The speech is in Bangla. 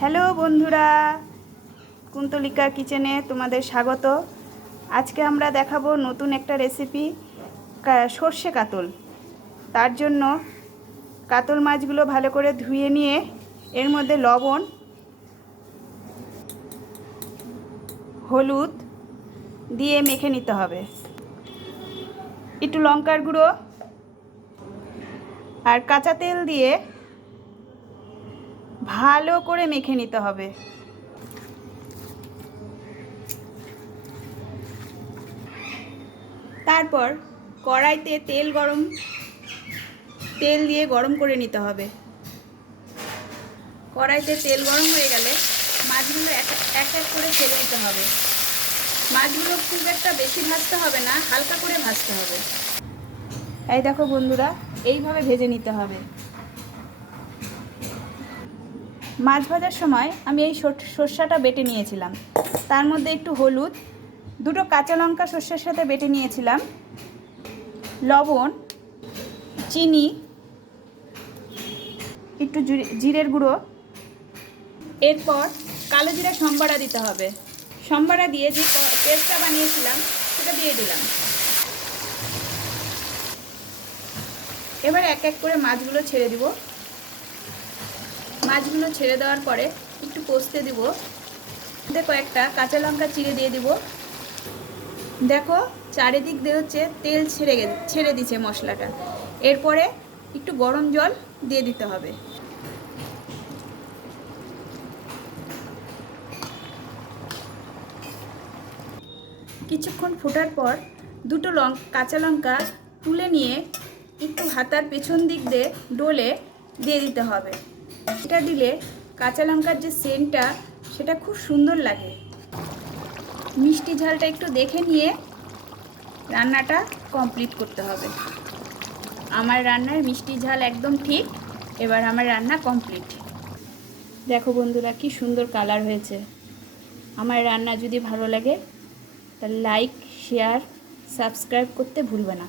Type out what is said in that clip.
হ্যালো বন্ধুরা, কুন্তলিকা কিচেনে তোমাদের স্বাগত। আজকে আমরা দেখাবো নতুন একটা রেসিপি, সর্ষে কাতল। তার জন্য কাতল মাছগুলো ভালো করে ধুয়ে নিয়ে এর মধ্যে লবণ, হলুদ দিয়ে মেখে নিতে হবে, একটু লঙ্কার গুঁড়ো আর কাঁচা তেল দিয়ে ভালো করে মেখে নিতে হবে। তারপর কড়াইতে তেল দিয়ে গরম করে নিতে হবে। কড়াইতে তেল গরম হয়ে গেলে মাছগুলো এক এক করে ছেড়ে দিতে হবে। মাছগুলো খুব একটা বেশি ভাজতে হবে না, হালকা করে ভাজতে হবে। এই দেখো বন্ধুরা, এইভাবে ভেজে নিতে হবে। মাছ ভাজার সময় আমি এই সর্ষেটা বেটে নিয়েছিলাম। তার মধ্যে একটু হলুদ, দুটো কাঁচা লঙ্কা সর্ষের সাথে বেটে নিয়েছিলাম, লবণ, চিনি, একটু জিরের গুঁড়ো, এরপর কালো জিরা সম্বারা দিতে হবে। সম্বারা দিয়ে যে পেস্টটা বানিয়েছিলাম সেটা দিয়ে দিলাম। এবার এক এক করে মাছগুলো ছেড়ে দিব। মাছগুলো ছেড়ে দেওয়ার পরে একটু কষতে দিব। কয়েকটা কাঁচা লঙ্কা চিড়ে দিয়ে দিব। দেখো চারিদিক দিয়ে হচ্ছে তেল ছেড়ে দিচ্ছে মশলাটা। এরপরে একটু গরম জল দিয়ে দিতে হবে। কিছুক্ষণ ফোটার পর দুটো কাঁচা লঙ্কা তুলে নিয়ে একটু হাতার পেছন দিক দিয়ে ডলে দিয়ে দিতে হবে। এটা দিলে কাঁচা লঙ্কার যে সেন্টটা সেটা খুব সুন্দর লাগে। মিষ্টি ঝালটা একটু দেখে নিয়ে রান্নাটা কমপ্লিট করতে হবে। আমার রান্নার মিষ্টি ঝাল একদম ঠিক। এবার আমার রান্না কমপ্লিট। দেখো বন্ধুরা, কি সুন্দর কালার হয়েছে। আমার রান্না যদি ভালো লাগে তাহলে লাইক, শেয়ার, সাবস্ক্রাইব করতে ভুলবে না।